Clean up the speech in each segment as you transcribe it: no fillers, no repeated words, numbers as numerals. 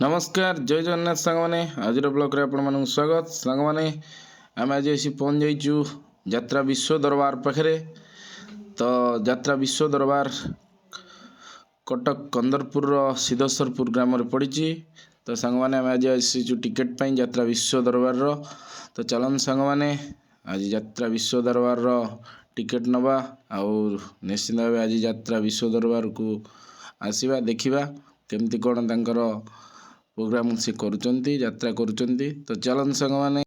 नमस्कार जय जगन्नाथ सांग मैंने आज ब्लॉग रे आपण मानक स्वागत सांग मैंने आम आज आसी पहुँच जाइचु यात्रा विश्व दरबार पाखे। तो यात्रा विश्व दरबार कटक कंदरपुर सिद्धेश्वरपुर ग्राम रे पड़ी। तो सांग मैंने आम आज आसीचु टिकेट पाई यात्रा विश्व दरबार रो। तो चलन सांग मैंने आज यात्रा विश्व दरबार रो टिकेट नवा और निश्चित भाव आज यात्रा विश्व दरबार को आसवा देखा केमती कौन तांकर प्रोग्राम से करुचंती यात्रा करुचंती। तो चलन संग माने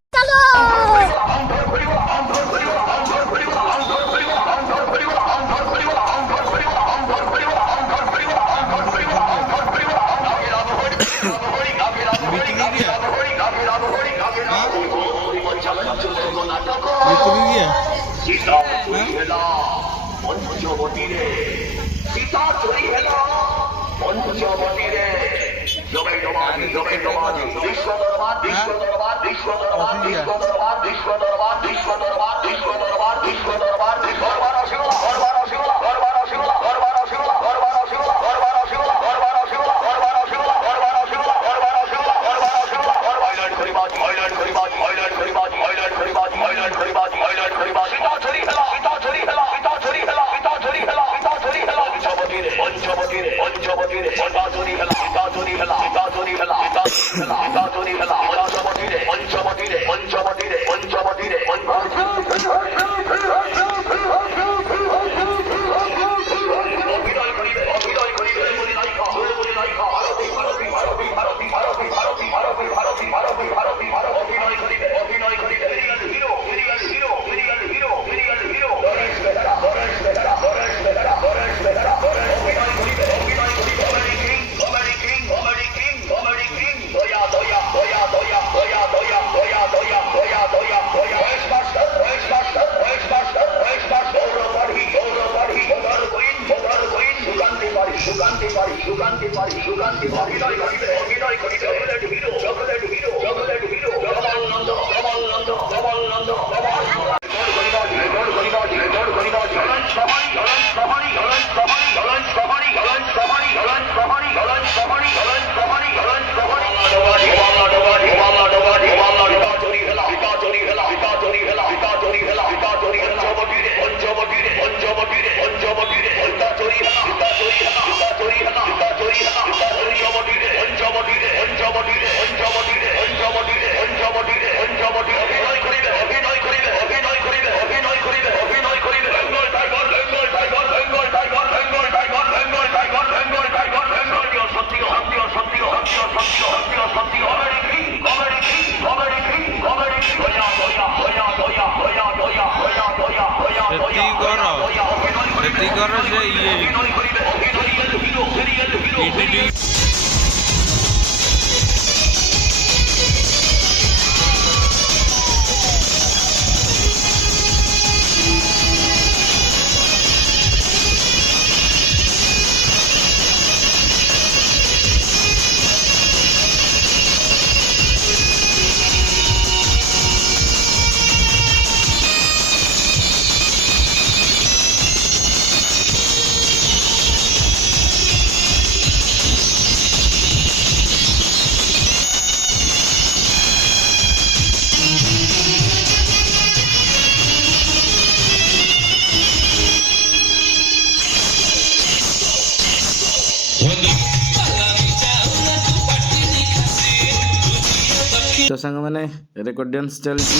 तो सांग मैंने रेकर्ड डांस चलती।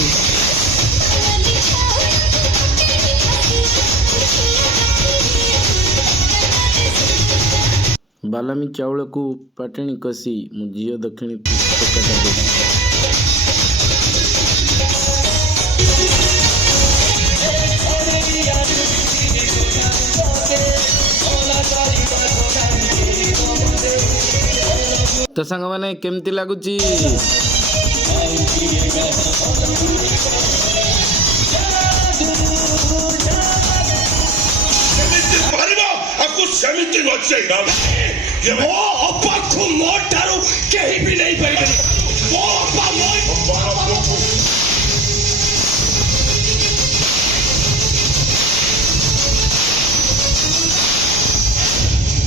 बालामी चाउल को पाटणी कसी मु झील दक्षिणी तो सांग मैंने केमती लगुच ସେମିତି ନଚେଇ ମୋ ଅପାଠୁ ମୋ ଠାରୁ କେହି ବି ନେଇପାରିବେନି। ମୋ ଅପା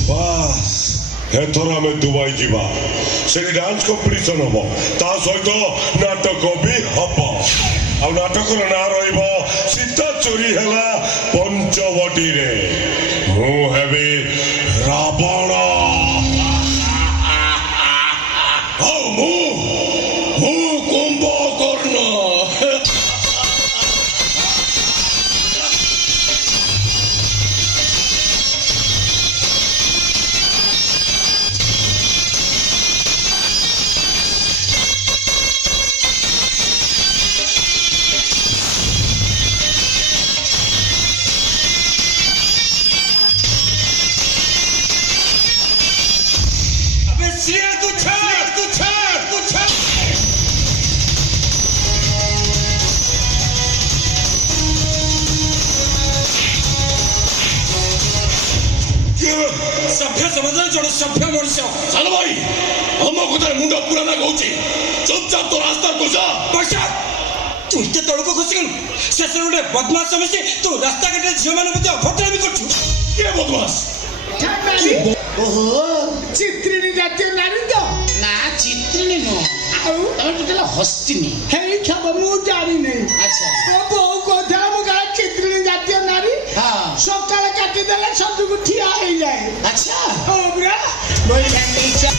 ବାସ୍ ଏଥର ଆମେ ଦୁବାଇ ଯିବା ସେଠି ଡାନ୍ସ କମ୍ପିଟିସନ ହବ ତା ସହିତ ନାଟକ ବି ହବ ଆଉ ନାଟକର ନାଁ ରହିବ ସୀତା ଚୋରି ହେଲା ପଞ୍ଚବଟୀରେ ମୁଁ ହେବି ରାବଣ ଆଉ ମୁଁ କୁମ୍ଭକର୍ଣ୍ଣ सभ्य समाज जड़े सभ्य मनुष्य साल भाई हम कथा मुंड पुराना कहूची चुपचाप तो रास्ता को जा पश्चात तू इतने तड़क घुसिगल शेष गोटे बदमाश समझे तू रास्ता घाटे झील मैंने अभद्रामी करछु के बदमाश ओहो चित्रिणी जातीय नारी तो ना चित्रिणी नो तमे टोटल हस्तिनी हेई खबर मु जानी नहीं अच्छा ओ बहु कथा मु गा चित्रिणी जातीय नारी हाँ सकाळ काटी देला सबको ठिया हो जाए अच्छा ओ ब्रा बोल जानी चा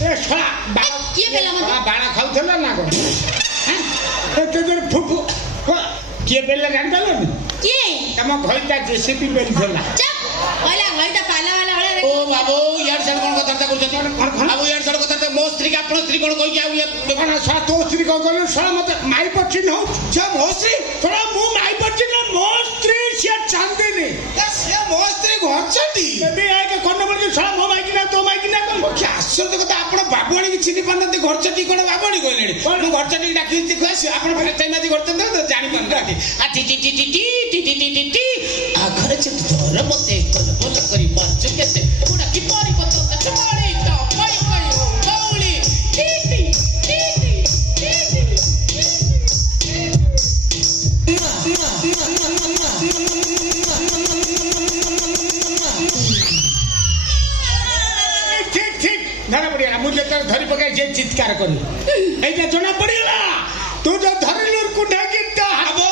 ए छा बाणा खाउथला ना को हां एते जर फुफु किए बेले गांडलो तम घइता जेसीपी बेलथला ओ बाबू यार सर कोन कथा करछन बाबू यार सर कथा मो स्त्री का अपन स्त्री कोन कहि आउ कोन सा तो स्त्री को गलो सळा मते माई पछिन हो छ मो स्त्री थोड़ा मु माई पछिन मो स्त्री से चांदनी से मो स्त्री घरछटी बे आके कोन बोल के सळा मो माई कि ना तो माई कि ना कोन कि आश्चर्य कथा आपण बाबुणी की चिनी पानते घरछटी कोन बाबुणी कहलेनी मु घरछटी डाकी देखि आपण फेर टाइमादी करते तो जानि पान डाकी आ टी टी टी टी टी टी टी टी टी आ घरे छटी धर मते कल बोल करी बच्च केते पुरा की परी पत चमाड़े तो पई पई हो गौली टी टी टी टी टी ठीक ठीक धरा पड़िया मुझे तो धरी पकाई जे चित्कार करी एटा जना पड़िला तू जो धरलुर कुंडा गिट्टा बाबू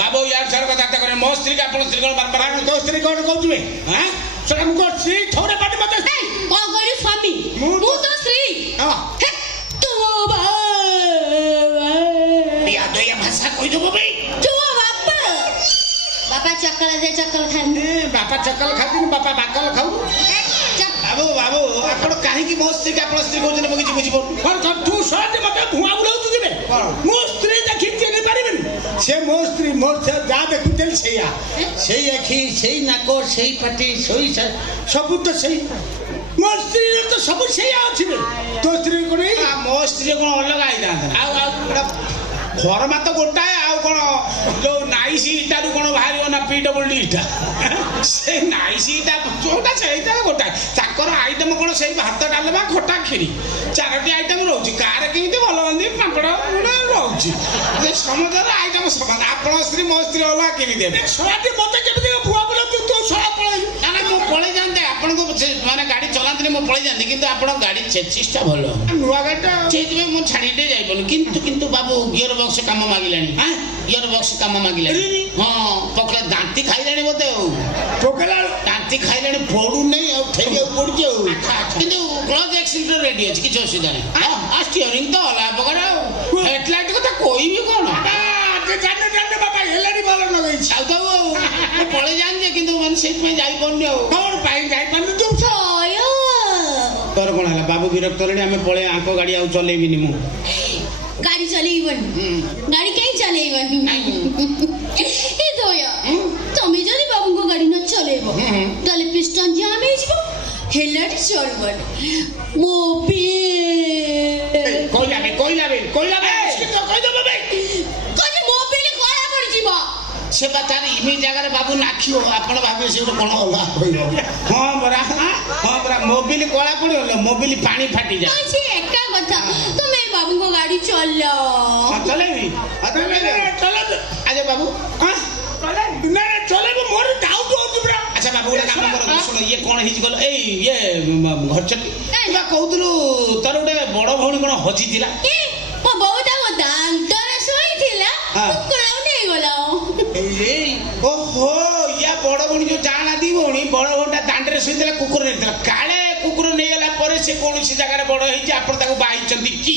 बाबू यार सर कथा करे मो स्त्री का अपन स्त्री कोन बार बार तो स्त्री कोन कहउछे हां सर हमको श्री थोड़े पाटी मत स्वामी मु तो श्री हां तो या तो ये भाषा कोई दो भाई बापा चक्कर दे चक्कर खान बापा चक्कल खाती बापा बाकल खाऊ बाबू बाबू आपण काहे की मो स्त्री का अपन स्त्री कोन ने बगी बुझी बोल और तू सहज मत भुआ बुलाऊ तू केबे मो स्त्री देखि चिनी पारिबेन से मो स्त्री मोर से जा देखुतेल सेया सेई आखी सेई नाको सेई पाटी सोई सब तो सही मो स्त्री तो सब सेया अछि बे तो स्त्री को नहीं मो स्त्री कोन अलग आई दांत आ घर मा तो गोटाए आ कोन जो नाइसी इटा रु कोन बाहरियो ना पीडब्ल्यूडी इटा से नाइसी इटा जोटा सेटा गोटाए ताकर आइटम कोन सेई भात डालमा खटा खीरी चारटी आइटम रहउची कार केते भलो बंदी पापड़ गुडा रहउची जे समझर आइटम समान आपण स्त्री मो स्त्री अलग केनि देबे स्वाति मते केबे भुआ बुला तू तो सळा पळे ना मो पळे जानते आपण को माने गाड़ी चलांतनी मो पळे जानते किंतु आपण गाड़ी चेचिस्टा भलो नुआ गाटा चेतमे मो छाडी दे जाइबन किंतु बाबू गियर बॉक्स काम मागिलानी हां गियर बॉक्स काम मागिलानी हां पकले दांती खाइलानी बोते पोकला दांती खाइलानी फोडू नहीं आ ठेके पड़छ किंतु क्लच एक्सीलरेटर रेडी अछि किछ असुविधा नहीं हां आ स्टीयरिंग तो हला पकड़ हेडलाइट कथा कोई भी कोन जाने बाबा हेलानी भलो न गई आउ तो पळे जान जे किंतु मन सेट में जाई पड़नी हो कौन पाई जाई पानी तू तोर कोन हला बाबू विरक्त रे हमें पळे आंको गाड़ी आउ चलेबिनी मु गाड़ी चलेइबन गाड़ी कहीं चलेइबन ए दोया तमे जदी बाबू को गाड़ी न चलेबो तले पिस्टन जाम हे जिवो हेलाटी चलबन मो पे कोई लावे तो कहि दो भाई कजे मो पे ले करा पड़ जिवो ସେ ବା ତାର ଇମି ଜାଗାରେ ବାବୁ ନାଖିବ ଆପଣ ଭାବିବେ ସେ ଗୋଟେ କଣ ଅଲଗା କହିବ ହଁ ପରା ମୋବିଲ କଳା ପଡ଼ିଗଲ ମୋବିଲ ପାଣି ଫାଟିଯାଏ ଅଛି ଏକା କଥା ତମେ ଏଇ ବାବୁଙ୍କ ଗାଡି ଚଲାଅ ଚଲେଇବି ଆଚ୍ଛା ବାବୁ ଚଲେଇବ ମୋର ଡାଉଟ୍ ହଉଛି ପୁରା। ଆଚ୍ଛା ବାବୁ ଗୋଟେ କାମ କର ଶୁଣ ଇଏ କଣ ହେଇଛି କହିଲ ଏଇ ଇଏ ଘରଚଟି ବା କହୁଥିଲୁ ତୋର ଗୋଟେ ବଡ ଭଉଣୀ କଣ ହଜିଥିଲା ମୋ ବୋଉଟା ମୋ ଦାନ୍ତରେ ଶୋଇଥିଲା କୁକୁର ନେଇଗଲା ଓହୋ ୟା ବଡ ଭଉଣୀ ଯୋଉ ଜାଣା ଦି ଭଉଣୀ ବଡ ଭଉଣୀଟା ଦାଣ୍ଡରେ ଶୋଇଥିଲା କୁକୁର ନେଇଥିଲା କାଳେ କୁକୁର ନେଇଗଲା ପରେ ସେ କୌଣସି ଜାଗାରେ ବଡ ହେଇଛି ଆପଣ ତାକୁ ବାହାଇଛନ୍ତି କି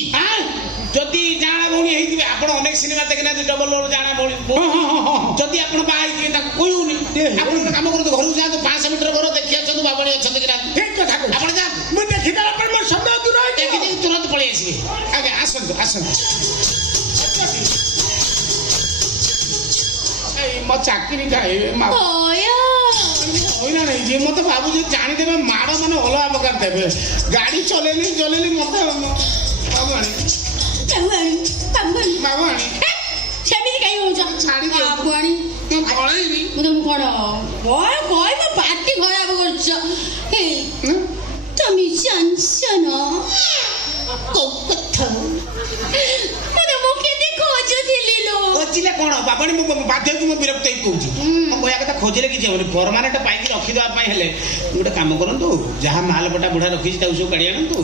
ଯଦି ଜାଣା ଭଉଣୀ ହେଇଥିବେ ଆପଣ ଅନେକ ସିନେମା ଦେଖିନାହାନ୍ତି ଡବଲ ରୋଲ ଜାଣା ଭଉଣୀ ଯଦି ଆପଣ ବାହା ହେଇଥିବେ ତାକୁ କହିବୁନି ଆପଣ ଗୋଟେ କାମ କରନ୍ତୁ ଘରକୁ ଯାଆନ୍ତୁ 500 ମିଟର ଘର ଦେଖି ଆସନ୍ତୁ ବାବଣୀ ଅଛନ୍ତି କି ନାହାନ୍ତି ଠିକ କଥା ଆପଣ ଯାଆନ୍ତୁ ମୁଁ ଦେଖିଦେଲା ପରେ ମୋର ସନ୍ଦେହ ଦୂର ହେଇଯିବ। ଦେଖିଦେଇ ତୁରନ୍ତ ପଳେଇ ଆସିବେ ଆଜ୍ଞା ଆସନ୍ତୁ ଏଇ ମୋ ଚାକିରି ଖାଇବେ ହଇରାଣ ହେଇଛି ମତେ ଭାବୁଛି ଜାଣିଦେବେ ମାଡ଼ ମାନେ ଅଲଗା ପ୍ରକାର ଦେବେ ଗାଡି ଚଲେଇଲି ମତେ ବାବୁଆଣୀ ସେମିତି କାହିଁ ହଉଛ ଛାଡ଼ିଦିଅ। ବାବୁଆଣୀ ମୁଁ ପଳେଇବି ମୁଁ ତମକୁ କଣ କହିବ ପାଟି ଖରାପ କରୁଛ তুমি জানছো না কথা মানে মুখে দেখো খোঁজুଥିଲି লো ଖୋଜିଲେ କଣ ବାବୁଆଣୀ ମୁଁ ବାଧ୍ୟକୁ ମୁଁ ବିରକ୍ତ ହେଇ କହୁଛି ମୋ କହିବା କଥା ଖୋଜିଲେ କିଛି ହବନି ପରମାନେଣ୍ଟ ପାଇକି ରଖିଦେବା ପାଇଁ ହେଲେ ଗୋଟେ କାମ କରନ୍ତୁ ଯାହା ମାଲ ପଟା ବୁଢା ରଖିଛି ତାକୁ ସବୁ କାଢି ଆଣନ୍ତୁ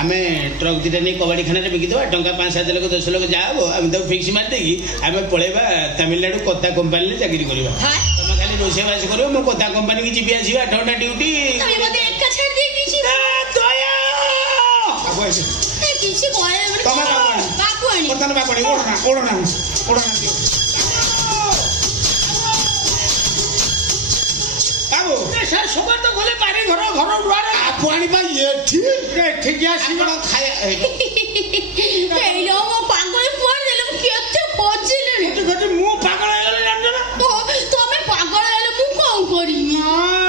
ଆମେ ଟ୍ରକ୍ ଦିଟା ନେଇ କବାଡି ଖାନାରେ ବିକିଦେବା ଟଙ୍କା 5-7 ଲକ୍ଷ 10 ଲକ୍ଷ ଯାହା ହବ ଆମେ ତାକୁ ଫିକ୍ସ ମାରିଦେଇକି ଆମେ ପଳେଇବା ତାମିଲନାଡୁ କୋତା କମ୍ପାନୀରେ ଚାକିରି କରିବା ତମେ ଖାଲି ରୋଷେଇବାସ କରିବ ମୁଁ କୋତା କମ୍ପାନୀକି ଯିବି ଆସିବି 8 ଘଣ୍ଟା ଡ୍ୟୁଟି তুমি মতে একা ছাড় দিয়ে কিছু কিছু করে মানে ତମେ বাবুয়াণী ବର୍ତ୍ତମାନ ବାବୁଆଣୀ ଓଢ଼ଣା ଦିଅ ବାବୁ ସାର୍ ସবার তো গলে বাড়ি ঘর দুয়ারে ବାବୁଆଣୀ ବା ଏଠି ঠিক আছে ଆପଣ ଖାଇବା এই লো মো পাগল পড় দিলাম কেতে পড়ছিলেন ମୁଁ ପାଗଳ ହେଇଗଲି ଜାଣିଛ ନା তুমি পাগল হলে মু কোন করি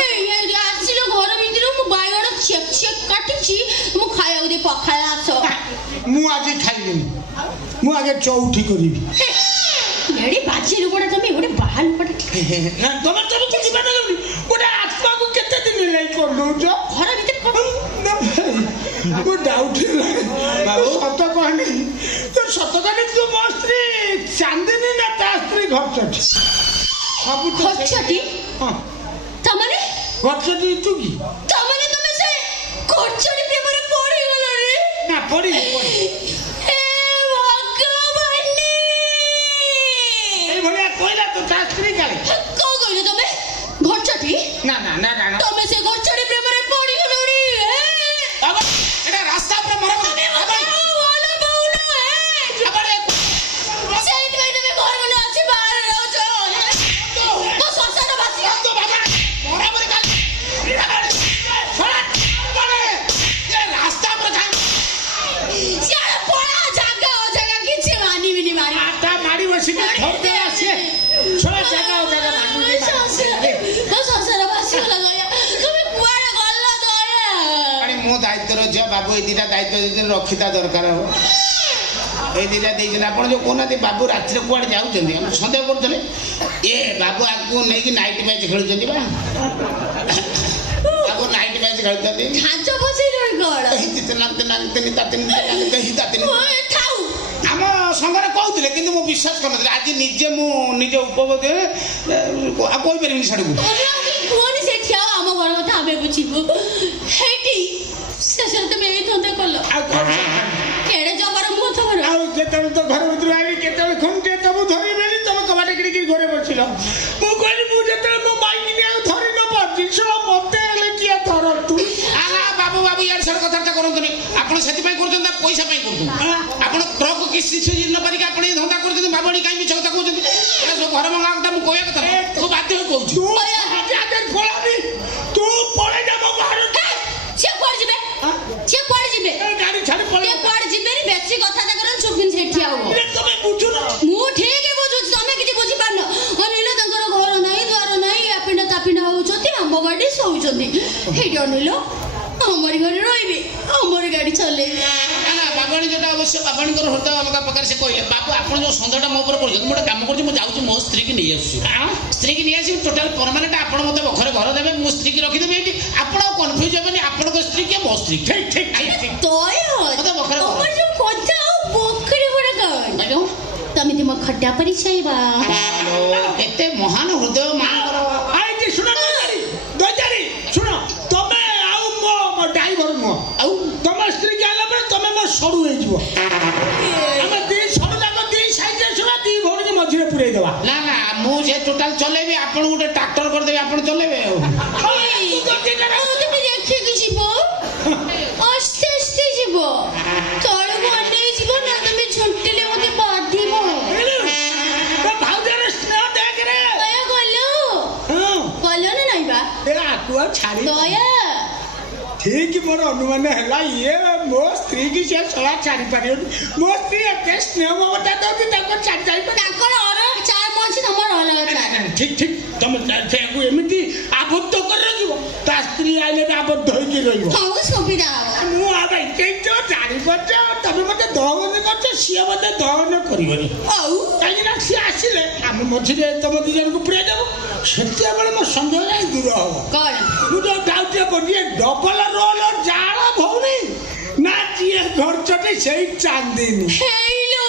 এই আসছিল ঘর ভিতরে মু বাইগণ চেক কাটিছি মু খাইয়া দে পখালা আস ମୁଁ ଆଜି ଖାଇବିନି ମୁଁ ଆଗେ ଚଉଠି କରିବି ଏଡି ବାଜି ଲୋକଟା ତମେ ଗୋଟେ ବାହା ଲୋକଟା ନା ତମେ ତମେ ତ ଯିବା ନା ଗୋଟେ ଆତ୍ମାକୁ କେତେ ଦିନ ଲାଗି କରିଦଉଛ ଘର ଭିତରେ କଣ ମୁଁ ଡାଉଟ୍ ବାବୁ ସତ କହନି ତୁ ସତ କହନି ତୁ ମୋ ସ୍ତ୍ରୀ ଚାନ୍ଦିନୀ ନା ତା ସ୍ତ୍ରୀ ଘରଚଟି ସବୁ ତ ଘରଚଟି ହଁ ତମନେ ଘରଚଟି ତୁ କି ତମନେ ତମେ ସେ ଘରଚଟି ପ୍ରେମରେ ପଡ଼ିଗଲ রে ନା ପଡ଼ି এইভଳିଆ କହିଲା ତ ତା ସ୍ତ୍ରୀ କାଳେ କଣ କହିଲ ତମେ ଘରଚଟି ନା ନା ନା ନା ତମେ ସେ ଘରଚଟି ପ୍ରେମରେ ପଡ଼ିଗଲ রে ବାବା ଏଟା ରାସ୍ତା ଉପରେ ମରା ସେଇଥିପାଇଁ ତମେ ଘରକୁ ନ ଆସି ବାହାରେ ରହୁଛ ମୋ ସଂସାର ବାସି ରାସ୍ତା ଉପରେ ସିଆଡ଼େ ପଳା ଜାଗା ଅଜାଗା କିଛି ମାନିବିନି ମାରି ତା ମାଡ଼ି ବସିକି ଧରତେ ଆସେ ଛଡ଼ା ଜାଗା ଜାଗା ମୋ ସଂସାର ବାସିଗଲା ଦୟା ତମେ କୁଆଡ଼େ ଗଲ ଦୟା ମୋ ଦାୟିତ୍ୱର ଝିଅ ବାବୁ ଏଇ ଦିଟା ଦାୟିତ୍ୱ ଦେଇଛନ୍ତି ରଖିତା ଦରକାର ହବ ଏଇ ଦିଟା ଦେଇଛନ୍ତି ଆପଣ ଯୋଉ କହୁନାହାନ୍ତି ବାବୁ ରାତିରେ କୁଆଡେ ଯାଉଛନ୍ତି ଆମେ ସନ୍ଦେହ କରୁଥିଲେ ଏ ବାବୁ ଆକୁ ନେଇକି ନାଇଟ୍ ମ୍ୟାଚ୍ ଖେଳୁଛନ୍ତି ବା ବାବୁ ନାଇଟ୍ ମ୍ୟାଚ୍ ଖେଳୁଛନ୍ତି ଝାଞ୍ଚ ବସେଇଲଣି କଣ ଥାଉ ଆମ ସଂଘରେ କହୁଥିଲେ କିନ୍ତୁ ମୁଁ ବିଶ୍ୱାସ କରୁନଥିଲି ଆଜି ନିଜେ ମୁଁ ନିଜ ଉପଭୋଗ ଆଉ କହିପାରିବିନି ସେଠକୁ କୁହନି ସେଠି ଆଉ ଆମ ଘର କଥା ଆମେ ବୁଝିବୁ ହେଇଠି ଶେଷରେ ତମେ ଏଇ ଧନ୍ଦା କଲ ଆଉ କଣ କେଡ଼େ ଜବର ମୁହଁ ତମର ଆଉ ଯେତେବେଳେ ତ ଘର ଭିତରୁ ଆଇଲି କେତେବେଳେ ଖୁଣ୍ଟିଏ ତମକୁ ଧରିବେନି ତମେ କବାଟ କିଣିକି ଘରେ ବସିଲ ମୁଁ କହିଲି ମୁଁ ଯେତେବେଳେ ମୋ ବାଇକ୍ ଆଉ ଧରି ନ ପାରୁଛି ଶୁଣ ମତେ ହେଲେ କିଏ ଧରନ୍ତୁ ବାବୁ ବାବୁ ୟାର ସାର୍ କଥାବାର୍ତ୍ତା କରନ୍ତୁନି ଆପଣ ସେଥିପାଇଁ କରୁଛନ୍ତି ପଇସା ପାଇଁ କରୁଛନ୍ତି ଆପଣ ଟ୍ରକ୍ କିସ୍ତି ସୁଝି ନ ପାରିକି ଆପଣ ଏ ଧନ୍ଦା କରୁଛନ୍ତି ବାବୁଣୀ କାହିଁ ମିଛ କଥା କହୁଛନ୍ତି ଏଟା ସବୁ ଘର ମଙ୍ଗା କଥା ମୁଁ କହିବା କଥା ମୁଁ ବାଧ୍ୟ ହୋଇ କହୁଛି ତୁ ପଳାବି ତୁ ପଳେଇ ଯା ମୋ ବାହାରୁ ସେ କୁଆଡ଼େ ଯିବେ ସେ କୁଆଡ଼େ ଯିବେ ଗାଡ଼ି ଛାଡ଼ି ପଳେଇ କୁଆଡ଼େ ଯିବେନି ବେଶୀ କଥାବାର୍ତ୍ତା କର ଚୁପିନ ସେଠି ଆଉ ତମେ ବୁଝୁନ ମୁଁ ଠିକ ବୁଝୁଛି ତମେ କିଛି ବୁଝିପାରୁନ ଅନିଲ ତାଙ୍କର ଘର ନାହିଁ ଦ୍ୱାର ନାହିଁ ଆପିଣ୍ଡ ତାପିଣ୍ଡ ହଉଛନ୍ତି ଆମ ଗାଡ଼ି ଶୋଉଛନ୍ତି ହେଇଟି ଅନିଲ ଆମରି ଘରେ ରହିବେ ଆମରି ଗାଡ଼ି ଚଲେଇବେ ବାବୁଣୀ ଯୋଉଟା ଅବଶ୍ୟ ବାବାଣୀଙ୍କର ହୃଦୟ ଅଲଗା ପ୍ରକାର ସେ କହିଲେ ବାବୁ ଆପଣ ଯୋଉ ସନ୍ଦେହଟା ମୋ ଉପରେ କରୁଛନ୍ତି ମୁଁ ଗୋଟେ କାମ କରୁଛି ମୁଁ ଯାଉଛି ମୋ ସ୍ତ୍ରୀକି ନେଇ ଆସୁଛି ସ୍ତ୍ରୀକି ନେଇ ଆସିବି ଟୋଟାଲ ପରମାନେଣ୍ଟ ଆପଣ ମତେ ବଖରେ ଘର ଦେବେ ମୁଁ ସ୍ତ୍ରୀକି ରଖିଦେବି ଏଇଠି ଆପଣ ଆଉ କନଫ୍ୟୁଜ ହେବେନି ଆପଣଙ୍କ ସ୍ତ୍ରୀ କିଏ ମୋ ସ୍ତ୍ରୀ ঠিক ঠিক ঠিক ঠিক ତୋୟ ମତେ ବଖରେ ଘର ତମର ଯୋଉ କଥା ଆଉ ବଖରେ ଘର କଣ ଆଜ୍ଞା ତମେ ତୁମ ଖଟା ପରିଚୟବା ଏତେ ମହାନ ହୃଦୟ ମାନଙ୍କର আই যে শুনো দইতারি শুনো তুমি আউ মো ড্রাইভার মো ଆଉ তোমার স্ত্রী গেলা পরে তুমি মো সরু হয়ে যাব আমি দি সরু যাক দি সাইডে শুনো দি ভৌণী মঝিরে পুরাই দেবা ନା ନା ମୁଁ ସେ ଟୋଟାଲ ଚଲେଇବି ଆପଣ ଗୋଟେ ଟ୍ରାକ୍ଟର କରିଦେବି ଆପଣ ଚଲେଇବେ ଆଉ তুমি ଦେଖିକି ଯିବ ଆସ୍ତେ ଆସ୍ତେ ଯିବ ତଳକୁ ଅନେଇ ଯିବ ନା ତମେ ଝୁଣ୍ଟିଲେ ମତେ ବାଧିବ ভাউজার স্নেহ দেখ রে ଦୟା କଲ হ্যাঁ କଲ ନା ନାଇବା এ আকুয়া ছাড়ি ଦୟା ঠিক মোর অনুমান হেলা ইয়ে মো স্ত্রী কি সে ছড়া ছাড়ি পারিবনি মো স্ত্রী এতে স্নেহ মমতা দউছি তাকে ছাড়ি যাই পারে ତାଙ୍କର ଅଲଗା ଚାର୍ମ ଅଛି ତମର ଅଲଗା ଚାର୍ମ ঠিক ঠিক তুমি সেগু এমিতি আবদ্ধ করে রাখিব তা স্ত্রী আইলে বি আবদ্ধ হইকি রহিব ହଉ ସୁବିଧା ହବ ମୁଁ ଆବେ କେଇଟା ଜାଣିପାରୁଛ ତମେ ମତେ ଦହନ କରୁଛ ସିଏ ମତେ ଦହନ କରିବନି ଆଉ କାହିଁକି ନା ସିଏ ଆସିଲେ ଆମେ ମଝିରେ ତମ ଦି ଜଣଙ୍କୁ ପୁରେଇ ଦେବୁ ସେତେବେଳେ ମୋ ସନ୍ଦେହ ଯାଇ ଦୂର ହବ କଣ ମୁଁ ଯୋଉ ଯାଉଛି ଗୋଟିଏ ଡବଲ ରୋଲ ଜାଳ ଭଉଣୀ ନା ଯିଏ ଘରଚଟି ସେଇ ଚାନ୍ଦିନୀ ହେଇଲୋ